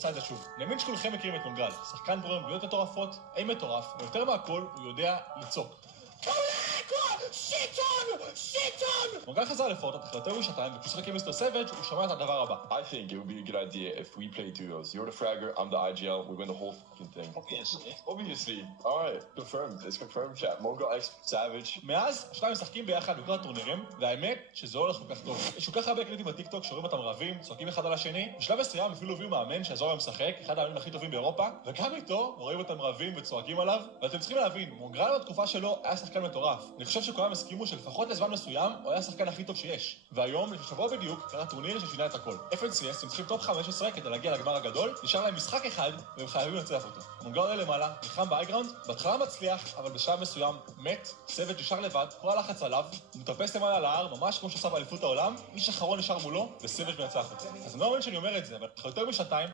עשה את זה שוב. אני מאמין שכולכם מכירים את מונגל, שחקן ברום בליגות מטורפות, אי מטורף, ויותר מהכל הוא יודע לצעוק. מונגל חזר לפורטנט אחרי יותר משנתיים, וכשהוא שיחק עם מיסטר סאביג' הוא שמע את הדבר הבא. I think it would be a good idea if we play duos. You're the fragger, I'm the IGL, we win the whole fucking thing. Obviously. Alright, confirmed. It's confirmed, chat. Mongal X Savage. מאז, השניים משחקים ביחד בכל הטורנירים, והאמת שזה הולך כל כך טוב. יש כל כך הרבה קליטים בטיקטוק שרואים אותם רבים, צועקים אחד על השני. בשלב מסוים אפילו הביאו מאמן שיעזור להם לשחק, אחד המאמנים הכי טובים באירופה, וגם איתו רואים אותם רבים וצועקים עליו. ואתם צריכים להבין, מונגל בתקופה שלו היה שחקן מטורף. אני חושב שכולם הסכימו שלפחות לזמן מסוים הוא היה השחקן הכי טוב שיש. והיום, לשבוע בדיוק, קרה טורניר ששינה את הכל. FNCS הם צריכים טופ 15 כדי להגיע לגמר הגדול, נשאר להם משחק אחד והם חייבים לנצח אותו. מונגל עולה למעלה, נלחם באייגראונד, בהתחלה מצליח, אבל בשלב מסוים מת, סאביג' נשאר לבד, כל הלחץ עליו, הוא מטפס למעלה על ההר, ממש כמו שעשה באליפות העולם, איש אחרון נשאר מולו, וסאביג' מנצח אותו. אז אני לא מאמין שאני אומר את זה, אבל אחרי יותר משנתיים